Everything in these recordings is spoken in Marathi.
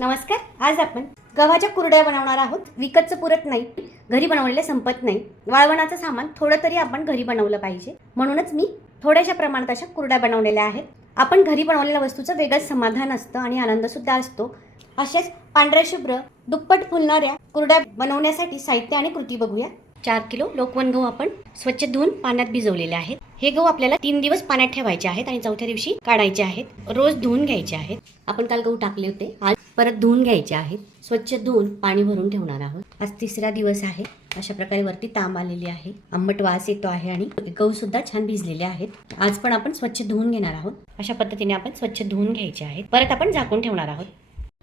नमस्कार आज आपण गव्हाच्या कुरड्या बनवणार आहोत. विकतचं पुरत नाही घरी बनवलेलं संपत नाही. वाळवणाचं सामान थोडं तरी आपण घरी बनवलं पाहिजे. म्हणूनच मी थोड्याशा प्रमाणात अशा कुरड्या बनवलेल्या आहेत. आपण घरी बनवलेल्या वस्तूचं वेगळंच समाधान असतं आणि आनंदसुद्धा असतो. असेच पांढऱ्या शुभ्र दुप्पट फुलणाऱ्या कुरड्या बनवण्यासाठी साहित्य आणि कृती बघूया. चार किलो लोकवन गहू आपण स्वच्छ धुवून पाण्यात भिजवलेले आहेत. हे गहू आपल्याला तीन दिवस पाण्यात ठेवायचे आहेत आणि चौथ्या दिवशी काढायचे आहेत. रोज धुवून घ्यायचे आहेत. आपण काल गहू टाकले होते. आज परत धुवून घ्यायचे आहेत. स्वच्छ धुवून पाणी भरून ठेवणार आहोत. आज तिसरा दिवस आहे. अशा प्रकारे वरती ताम आलेली आहे. आंबट वास येतो आहे आणि गहू सुद्धा छान भिजलेले आहेत. आज पण आपण स्वच्छ धुवून घेणार आहोत. अशा पद्धतीने आपण स्वच्छ धुवून घ्यायचे आहेत. परत आपण झाकून ठेवणार आहोत.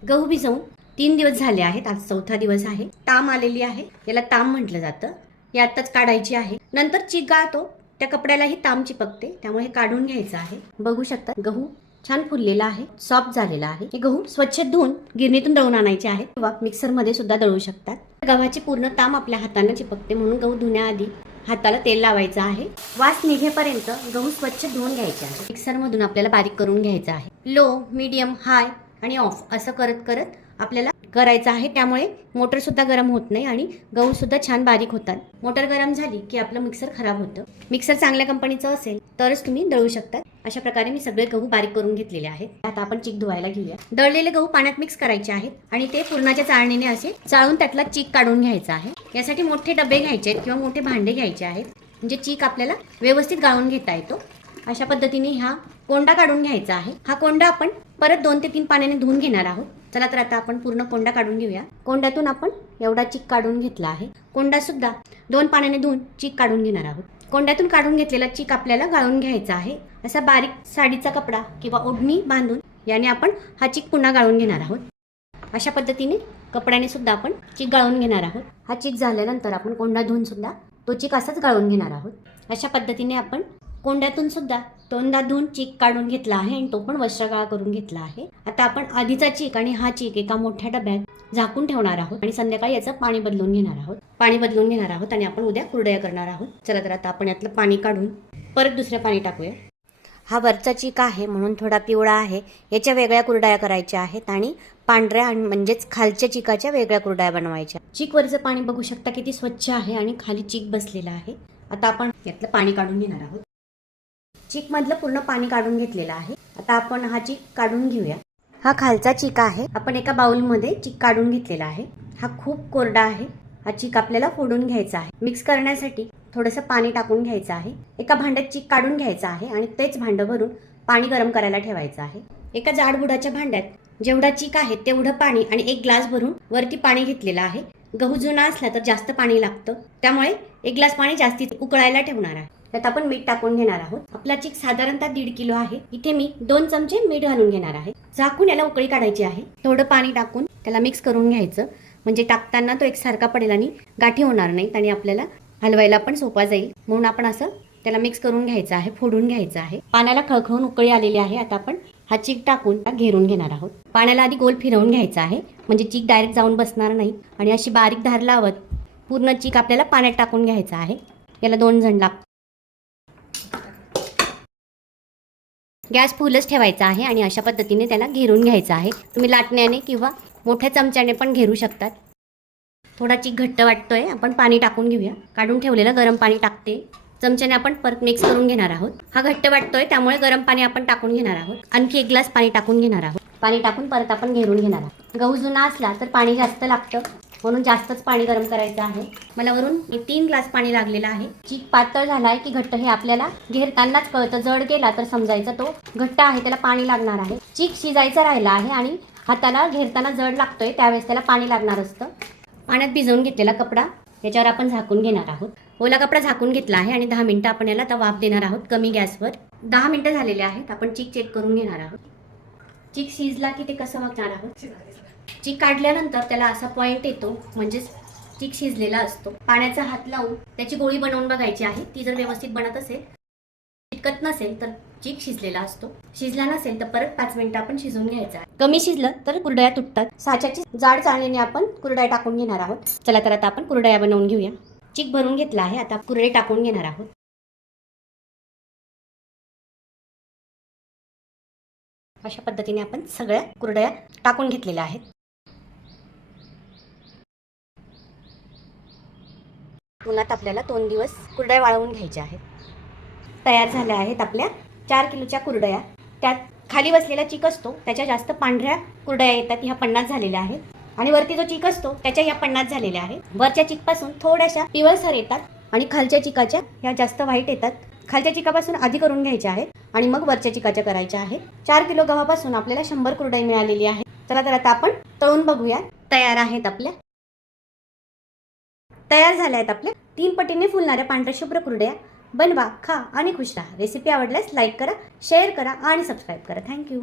गहू भिजवून तीन दिवस झाले आहेत. आज चौथा दिवस आहे. ताम आलेली आहे. याला ताम म्हटलं जातं. यातच काढायची आहे. नंतर चीक गाळतो त्या कपड्यालाही ताम चिपकते. त्यामुळे हे काढून घ्यायचं आहे. बघू शकता गहू छान फुललेला आहे सॉफ्ट झालेला आहे. हे गहू स्वच्छ धुवून गिरणीतून दळून आणायचे आहे किंवा मिक्सरमध्ये सुद्धा दळू शकतात. गव्हाची पूर्ण ताम आपल्या हाताने चिपकते म्हणून गहू धुण्याआधी हाताला तेल लावायचं आहे. वास निघेपर्यंत गहू स्वच्छ धुवून घ्यायचे आहे. मिक्सरमधून आपल्याला बारीक करून घ्यायचं आहे. लो मीडियम हाय आणि ऑफ असं करत करत आपल्याला करायचं आहे त्यामुळे मोटर सुद्धा गरम होत नाही आणि गहूसुद्धा छान बारीक होतात. मोटर गरम झाली की आपलं मिक्सर खराब होतं. मिक्सर चांगल्या कंपनीचं असेल तरच तुम्ही दळू शकता अशा प्रकारे मी सगळे गहू बारीक करून घेतलेले आहेत. आता आपण चीक धुवायला घेऊया. दळलेले गहू पाण्यात मिक्स करायचे आहेत आणि ते पूर्णाच्या चाळणीने असे चाळून त्यातला चीक काढून घ्यायचा आहे. यासाठी मोठे डबे घ्यायचे आहेत किंवा मोठे भांडे घ्यायचे आहेत. म्हणजे चीक आपल्याला व्यवस्थित गाळून घेता येतो. अशा पद्धतीने हा कोंडा काढून घ्यायचा आहे. हा कोंडा आपण परत दोन ते तीन पाण्याने धुवून घेणार आहोत. चला तर आता आपण पूर्ण कोंडा काढून घेऊया. कोंड्यातून आपण एवढा चीक काढून घेतला आहे. कोंडा सुद्धा दोन पाण्याने धुवून चीक काढून घेणार आहोत. कोंड्यातून काढून घेतलेला चीक आपल्याला गाळून घ्यायचा आहे. असा बारीक साडीचा कपडा किंवा ओढणी बांधून याने आपण हा चीक पुन्हा गाळून घेणार आहोत. अशा पद्धतीने कपड्याने सुद्धा आपण चीक गाळून घेणार आहोत. हा चीक झाल्यानंतर आपण कोंडा धुवून सुद्धा तो चीक असाच गाळून घेणार आहोत. अशा पद्धतीने आपण कोंड्यातून सुद्धा दोनदा धुवून चीक काढून घेतला आहे आणि तो पण वस्त्रगाळा करून घेतला आहे. आता आपण आधीचा चीक आणि हा चीक एका मोठ्या डब्यात झाकून ठेवणार आहोत आणि संध्याकाळी याचं पाणी बदलून घेणार आहोत. पाणी बदलून घेणार आहोत आणि आपण उद्या कुरडया करणार आहोत. चला तर आता आपण यातलं पाणी काढून परत दुसरं पाणी टाकूया. हा वरचा चीक आहे म्हणून थोडा पिवळा आहे. याच्या वेगळ्या कुरड्या करायच्या आहेत आणि पांढऱ्या आणि म्हणजेच खालच्या चिकाच्या वेगळ्या कुरड्या बनवायच्या. चीकवरचं पाणी बघू शकता किती स्वच्छ आहे आणि खाली चीक बसलेला आहे. आता आपण यातलं पाणी काढून घेणार आहोत. चीक मधलं पूर्ण पाणी काढून घेतलेलं आहे. आता आपण हा चीक काढून घेऊया. हा खालचा चीक आहे. आपण एका बाउलमध्ये चीक काढून घेतलेला आहे. हा खूप कोरडा आहे. हा चीक आपल्याला फोडून घ्यायचा आहे. मिक्स करण्यासाठी थोडंसं पाणी टाकून घ्यायचं आहे. एका भांड्यात चीक काढून घ्यायचं आहे आणि तेच भांडं भरून पाणी गरम करायला ठेवायचं आहे. एका जाडबुडाच्या भांड्यात जेवढा चीक आहे तेवढं पाणी आणि एक ग्लास भरून वरती पाणी घेतलेलं आहे. गहू जुना असला तर जास्त पाणी लागतं. त्यामुळे एक ग्लास पाणी जास्तीत उकळायला ठेवणार आहे. त्यात आपण मीठ टाकून घेणार आहोत. आपला चिक साधारणतः दीड किलो आहे. इथे मी दोन चमचे मीठ घालून घेणार आहे. झाकून याला उकळी काढायची आहे. थोडं पाणी टाकून त्याला मिक्स करून घ्यायचं. म्हणजे टाकताना तो एकसारखा पडेल आणि गाठी होणार नाहीत आणि आपल्याला हलवायला पण सोपा जाईल. म्हणून आपण असं त्याला मिक्स करून घ्यायचं आहे फोडून घ्यायचं आहे. पाण्याला खळखळून उकळी आलेली आहे. आता आपण हा चीक टाकून घेरून घेणार आहोत. पाण्याला आधी गोल फिरवून घ्यायचा आहे. म्हणजे चीक डायरेक्ट जाऊन बसणार नाही आणि अशी बारीक धार लावत पूर्ण चीक आपल्याला पाण्यात टाकून घ्यायचा आहे. याला दोन जण लागतात गॅस फुलच ठेवायचा आहे आणि अशा पद्धतीने त्याला घेरून घ्यायचं आहे. तुम्ही लाटण्याने किंवा मोठ्या चमच्याने पण घेरू शकतात. थोडा चिक घट्ट वाटतोय. आपण पाणी टाकून घेऊया. काढून ठेवलेलं गरम पाणी टाकते. चमच्याने आपण परत मिक्स करून घेणार आहोत. हा घट्ट वाटतोय त्यामुळे गरम पाणी आपण टाकून घेणार आहोत. आणखी एक ग्लास पाणी टाकून घेणार आहोत. पाणी टाकून परत आपण घेरून घेणार आहोत. गहू जुना असला तर पाणी जास्त लागतं. म्हणून जास्तच पाणी गरम करायचं आहे. मला वरून तीन ग्लास पाणी लागलेलं आहे. चीक पातळ झाला आहे की घट्ट हे आपल्याला घेरतानाच कळतं. जड गेला तर समजायचं तो घट्ट आहे त्याला पाणी लागणार आहे. चीक शिजायचा राहिला आहे आणि हाताला घेरताना जड लागतोय त्यावेळेस त्याला पाणी लागणार असतं. पाण्यात भिजवून घेतलेला कपडा याच्यावर आपण झाकून घेणार आहोत. ओला कपडा झाकून घेतला आहे आणि दहा मिनिटं आपण याला आता वाफ देणार आहोत कमी गॅसवर. दहा मिनिटं झालेले आहेत आपण चीक चेक करून घेणार आहोत. चीक शिजला की ते कसं बघणार आहोत? चीक काढल्यानंतर त्याला असा पॉइंट येतो म्हणजेच चीक शिजलेला असतो. पाण्याचा हात लावून त्याची गोळी बनवून बघायची आहे. ती जर व्यवस्थित बनत असेल चिटकत नसेल तर चीक शिजलेला असतो. शिजला नसेल तर परत पाच मिनिटं आपण शिजवून घ्यायचा आहे. कमी शिजलं तर कुरडया तुटतात. साच्याची जाड चाळणीने आपण कुरडया टाकून घेणार आहोत. चला तर आता आपण कुरडया बनवून घेऊया. चीक भरून घेतला आहे आता कुरडे टाकून घेणार आहोत. अशा पद्धतीने आपण सगळ्या कुरडया टाकून घेतलेल्या आहेत. उन्हात आपल्याला दोन दिवस कुरडया वाळवून घ्यायच्या आहेत. तयार झाल्या आहेत आपल्या चार किलोच्या कुरडया. त्यात खाली बसलेला चीक असतो त्याच्या जास्त पांढऱ्या कुरडया येतात ह्या पन्नास झालेल्या आहेत. आणि वरती जो चीक असतो त्याच्या ह्या पन्नास झालेल्या आहेत. वरच्या चीकपासून थोड्याशा पिवळसर येतात आणि खालच्या चिकाच्या ह्या जास्त व्हाईट येतात. खालच्या चिकापासून आधी करून घ्यायच्या आहेत आणि मग वरच्या चिकाच्या करायच्या आहेत. चार किलो गव्हापासून आपल्याला शंभर कुरडई मिळालेली आहे चला तर आता आपण तळून बघूया. तयार आहेत आपल्या. तयार झाल्या आहेत आपल्या तीन पटीने फुलणाऱ्या पांढऱ्या शुभ्र कुरड्या. बनवा खा आणि खुश राहा. रेसिपी आवडल्यास लाईक करा शेअर करा आणि सबस्क्राईब करा. थँक्यू